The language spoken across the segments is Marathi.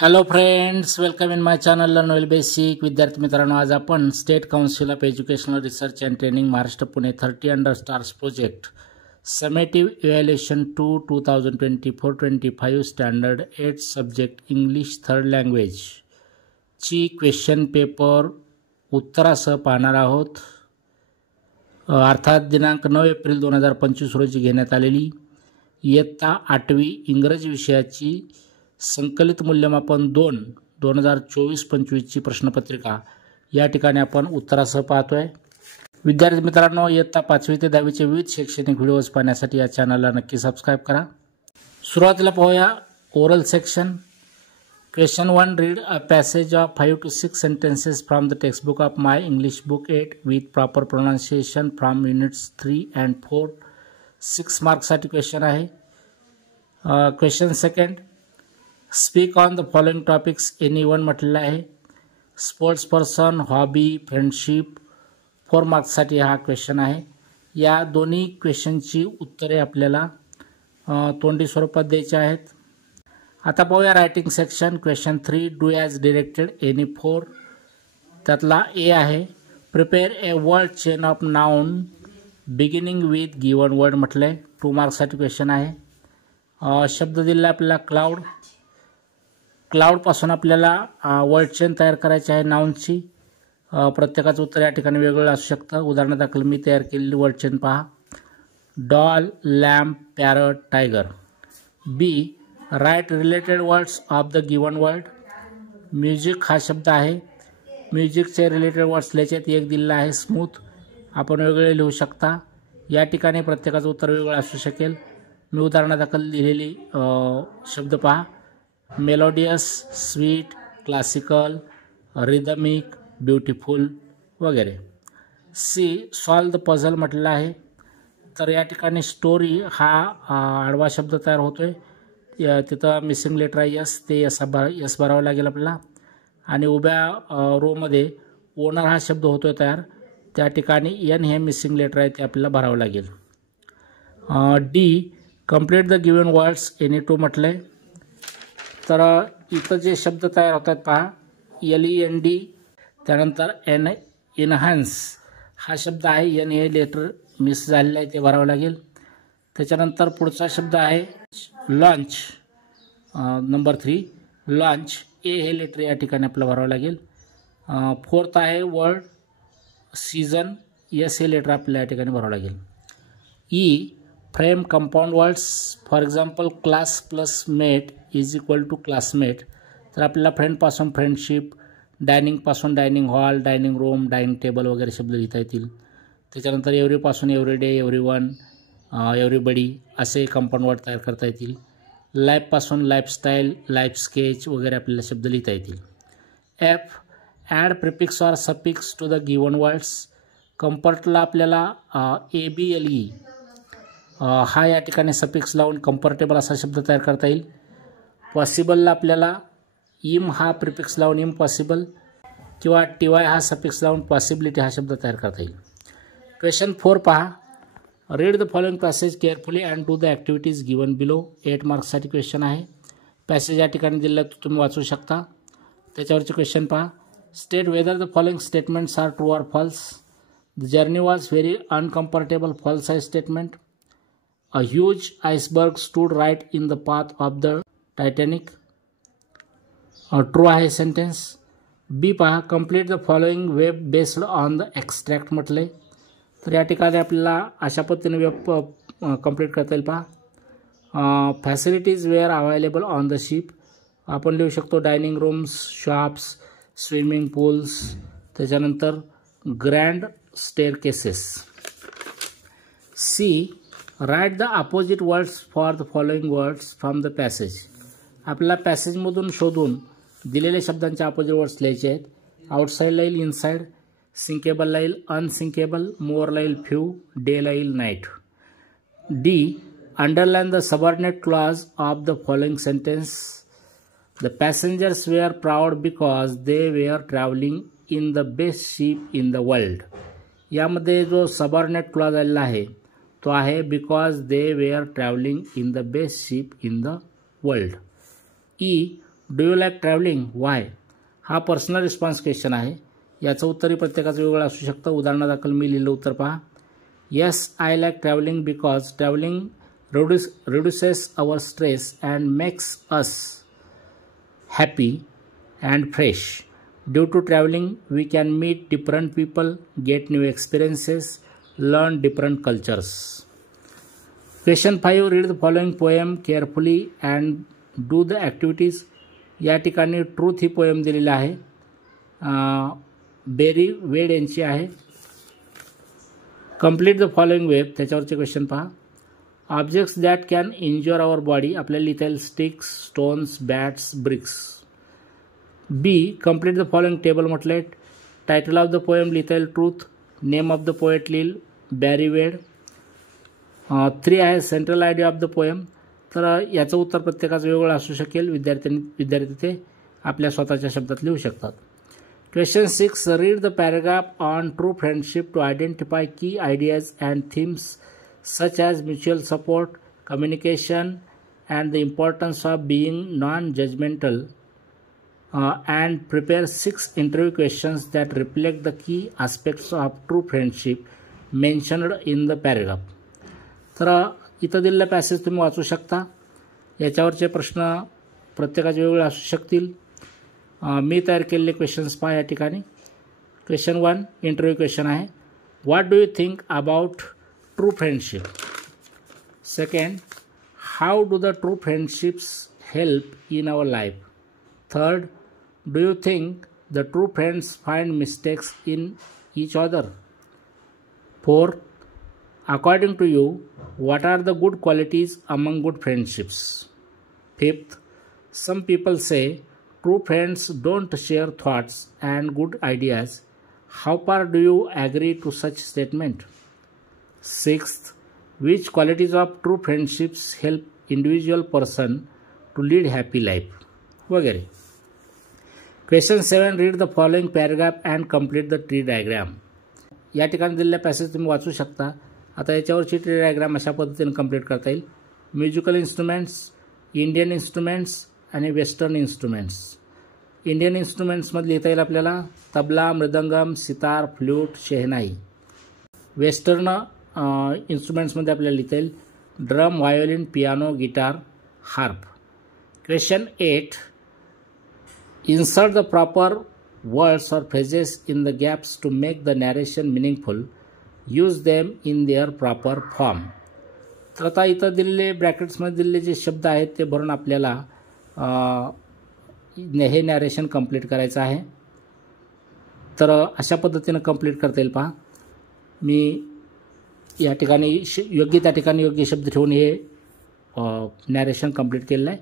Hello friends, welcome in my channel learn well basic. विद्यार्थी मित्रांनो, आज आपण state council of educational research and training Maharashtra Pune 30 under stars project summative evaluation 2024-25 standard 8 subject English third language ची क्वेश्चन पेपर उत्तरासह पाहणार आहोत. अर्थात दिनांक 9 एप्रिल 2025 रोजी घेण्यात आलेली इयत्ता 8वी इंग्रजी विषयाची संकलित मूल्यमापन 2024-25 ची प्रश्नपत्रिका या ठिकाणी आपण उत्तरासह पाहतोय. विद्यार्थी मित्रांनो, इयत्ता 5वी ते 10वी चे विविध शैक्षणिक व्हिडिओज पाहण्यासाठी या चॅनलला नक्की सबस्क्राइब करा. सुरुवातीला पाहूया oral section. Question 1, read a passage of 5 to 6 sentences from the textbook of my English book 8 with proper pronunciation from units 3 and 4. 6 मार्क्ससाठी क्वेश्चन आहे. Question second, speak on the following topics any one म्हटलेलं आहे. Sports person, hobby, friendship. 4 मार्क्ससाठी हा क्वेश्चन आहे. या दोन्ही क्वेश्चनची उत्तरे आपल्याला तोंडी स्वरूपात द्यायची आहेत. आता पाहूया writing section. Question 3, do as directed any 4. त्यातला ए आहे. Prepare a word chain of noun beginning with given word म्हटलं आहे. 2 मार्क्ससाठी क्वेश्चन आहे. शब्द दिला आपल्याला क्लाउड. क्लाउडपासून आपल्याला वर्ड चेन तयार करायची आहे नाउनची. प्रत्येकाचं उत्तर या ठिकाणी वेगवेगळं असू शकतं. उदाहरणादाखल मी तयार केलेली वर्ड चेन पहा. Doll, lamp, parrot, tiger. B, right related words of the given word. Music हा शब्द आहे. म्युझिकचे रिलेटेड वर्ड्स लिहायचे आहेत. एक दिलेला आहे स्मूथ. आपण वेगळे लिहू शकता. या ठिकाणी प्रत्येकाचं उत्तर वेगळं असू शकेल. मी उदाहरणादाखल लिहिलेली शब्द पहा. Melodious, sweet, classical, rhythmic, beautiful वगैरे. सी, सॉल्व द पझल म्हटलेलं आहे. तर या ठिकाणी स्टोरी हा आडवा शब्द तयार होतोय. तिथं मिसिंग लेटर आहे यस, ते यस भरावं लागेल आपल्याला. आणि उभ्या रोमध्ये ओनर हा शब्द होतोय तयार. त्या ठिकाणी एन हे मिसिंग लेटर आहे, ते आपल्याला भरावं लागेल. D, complete the given words any 2 म्हटलंय. तर इथं जे शब्द तयार होतात पहा. LEND, त्यानंतर एनहान्स हा शब्द आहे. एन हे लेटर मिस झालेलं आहे, ते भरावं लागेल. त्याच्यानंतर पुढचा शब्द आहे लॉन्च. Number 3 launch. ए हे लेटर या ठिकाणी आपल्याला भरावं लागेल. 4th आहे वर्ड सीझन. एस हे लेटर आपल्याला या ठिकाणी भरावं लागेल. E, frame compound words. For example class plus mate is equal to classmate. तर आपल्याला फ्रेंडपासून फ्रेंडशिप, डायनिंगपासून dining hall, dining room, dining table वगैरे शब्द लिहिता येतील. त्याच्यानंतर एव्हरीपासून एव्हरीडे, एव्हरीवन, एव्हरीबडी असे कंपाऊंड वर्ड तयार करता येतील. लाईफपासून लाईफस्टाईल, लाईफ स्केच वगैरे आपल्याला शब्द लिहिता येतील. F, add prefix or suffix to the given words. कम्फर्टला आपल्याला ABLE हा या ठिकाणी सफिक्स लावून कम्फर्टेबल असा शब्द तयार करता येईल. पॉसिबलला आपल्याला इम हा प्रिफिक्स लावून इम्पॉसिबल किंवा TY हा सफिक्स लावून पॉसिबिलिटी हा शब्द तयार करता येईल. क्वेश्चन 4 पहा. Read the following passage carefully and do the activities given below. 8 मार्क्ससाठी क्वेश्चन आहे. पॅसेज या ठिकाणी दिलेला तो तुम्ही वाचू शकता. त्याच्यावरचे क्वेश्चन पहा. State whether the following statements are true or false. The journey was very uncomfortable. False आहे statement. A huge iceberg stood right in the path of the Titanic. True आहे सेंटेन्स. बी पहा. Complete the following web based on the extract म्हटले. तर या ठिकाणी आपल्याला अशा पद्धतीने वेब कंप्लीट करता येईल पहा. Facilities were available on the ship. आपण लिहू शकतो dining rooms, shops, swimming pools. त्याच्यानंतर grand staircases. C, write the opposite words for the following words from the passage. आपल्याला पॅसेजमधून शोधून दिलेल्या शब्दांचे अपोजिट वर्ड्स लिहायचे आहेत. आउटसाईडला येईल इनसाईड, सिंकेबलला येईल अनसिंकेबल, मोअरला येईल फ्यू, डेला येईल night. D, underline the subordinate clause of the following sentence. The passengers were proud because they were travelling in the best ship in the world. यामध्ये जो सबऑर्डिनेट क्लॉज आलेला आहे तो आहे because they were travelling in the best ship in the world. E, do you like travelling, why? हा पर्सनल रिस्पॉन्स क्वेश्चन आहे. याचं उत्तरही प्रत्येकाचं वेगळं असू शकतं. उदाहरणादाखल मी लिहिलं उत्तर पहा. Yes, I like travelling because travelling reduces our stress and makes us happy and fresh. Due to traveling, we can meet different people, get new experiences, learn different cultures. Question 5. Read the following poem carefully and do the activities. या ठिकाणी ट्रूथ ही पोएम दिलेली आहे. बेरी वेड यांची आहे. कंप्लीट द फॉलोइंग वेब, त्याच्यावरचे क्वेश्चन पहा. Objects that can injure our body, आपल्याला लिहिता येईल sticks, stones, bats, bricks. B. Complete the following table म्हटले. टायटल ऑफ द पोएम लिहिता येईल truth. Name of the poet लिहिल बॅरी वेड. 3 आहे central idea of the poem. तर याचं उत्तर प्रत्येकाचं वेगळं असू शकेल. विद्यार्थी ते आपल्या स्वतःच्या शब्दात लिहू शकतात. Question 6. Read the paragraph on true friendship to identify key ideas and themes such as mutual support, communication, and the importance of being non-judgmental, and prepare 6 interview questions that reflect the key aspects of true friendship mentioned in the paragraph. तर इथं दिलेला पॅसेज तुम्ही वाचू शकता. याच्यावरचे प्रश्न प्रत्येकाचे वेगळे असू शकतील. मी तयार केलेले क्वेश्चन्स पहा या ठिकाणी. क्वेश्चन 1 इंटरव्ह्यू क्वेश्चन आहे. What do you think about true friendship? Second, how do the true friendships help in our life? Third, do you think the true friends find mistakes in each other? Fourth, according to you, what are the good qualities among good friendships? Fifth, some people say true friends don't share thoughts and good ideas. How far do you agree to such statement? Sixth, which qualities of true friendships help individual person to lead happy life? वगैरे. Question 7. Read the following paragraph and complete the tree diagram. या ठिकाणी दिलेल्या पॅसेज तुम्ही वाचू शकता. आता याच्यावरची ट्री डायग्राम अशा पद्धतीने कंप्लीट करता येईल. म्युझिकल इन्स्ट्रुमेंट्स, इंडियन इन्स्ट्रुमेंट्स आणि वेस्टर्न इन्स्ट्रुमेंट्स. इंडियन इन्स्ट्रुमेंट्समध्ये लिहिता येईल आपल्याला तबला, मृदंगम, सितार, फ्लूट, शेहनाई. वेस्टर्न इन्स्ट्रुमेंट्समध्ये आपल्याला लिहिता येईल drum, violin, piano, guitar, harp. Question 8. Insert the proper words और phrases in the gaps to make the narration meaningful. Use them in their proper form. तर आता इथं दिलेले ब्रॅकेट्समध्ये दिलेले जे शब्द आहेत ते भरून आपल्याला हे नॅरेशन कंप्लीट करायचं आहे. तर अशा पद्धतीनं कंप्लीट करता येईल पहा. मी या ठिकाणी योग्य त्या ठिकाणी योग्य शब्द ठेवून हे नॅरेशन कंप्लीट केलेलं आहे.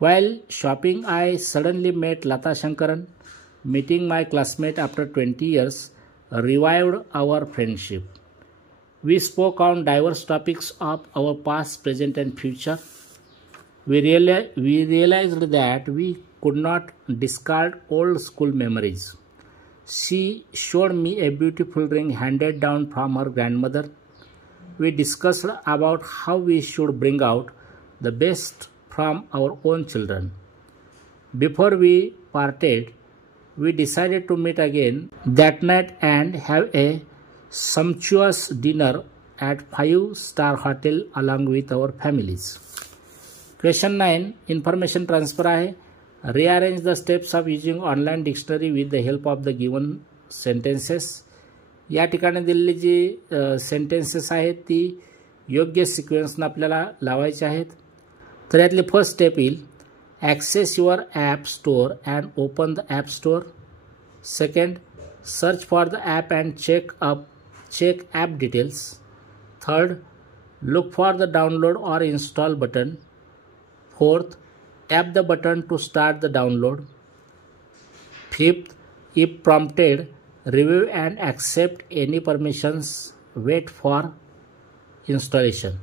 While shopping I suddenly met Lata Shankaran. Meeting my classmate after 20 years revived our friendship. We spoke on diverse topics of our past, present and future. We realized that we could not discard old school memories. She showed me a beautiful ring handed down from her grandmother. We discussed about how we should bring out the best from our own children. Before we parted, we decided to meet again that night and have a sumptuous dinner at 5-star hotel along with our families. Question 9. Information transfer आहे. Rearrange the steps of using online dictionary with the help of the given sentences. या ठिकाणी दिलेली जी सेंटेन्सेस आहेत ती योग्य सिक्वेन्सनं आपल्याला लावायचे आहेत. तर यातली फर्स्ट स्टेप येईल access your app store and open the app store. Second, search for the app and check app details. Third, look for the download or install button. Fourth, tap the button to start the download. Fifth, if prompted, review and accept any permissions. Wait for installation.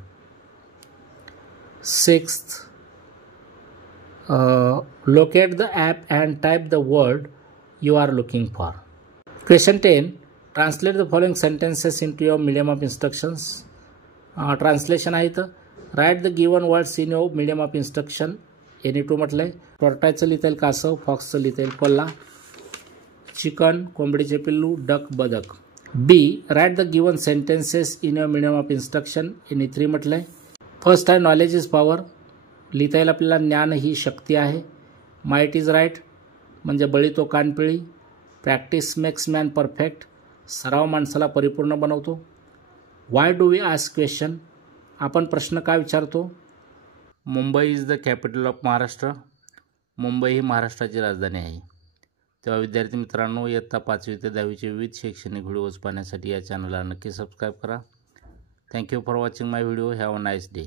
Sixth, locate the app and type the word you are looking for. Question 10. Translate the following sentences into your medium of instructions. Translation आहे तर write the given words in your medium of instruction. any two म्हटलंय. टोरटायचं लिहिता येईल कासव, फॉक्सचं लिहिता येईल कोल्हा, चिकन कोंबडीचे पिल्लू, डक बदक. B write the given sentences in your medium of instruction. यांनी 3 म्हटलंय. फर्स्ट आहे नॉलेज इज पॉवर. लिहिता येईल आपल्याला ज्ञान ही शक्ती आहे. माइट इज राईट म्हणजे बळी तो कानपिळी. Practice makes man perfect. सराव माणसाला परिपूर्ण बनवतो. Why do we ask question. आपण प्रश्न का विचारतो. Mumbai is the capital of Maharashtra. Mumbai ही महाराष्ट्राची राजधानी आहे. तेव्हा विद्यार्थी मित्रांनो, इयत्ता 5वी ते 10वीचे विविध शैक्षणिक व्हिडिओज पाहण्यासाठी या चॅनलला नक्की सबस्क्राईब करा. Thank you for watching my video. Have a nice day.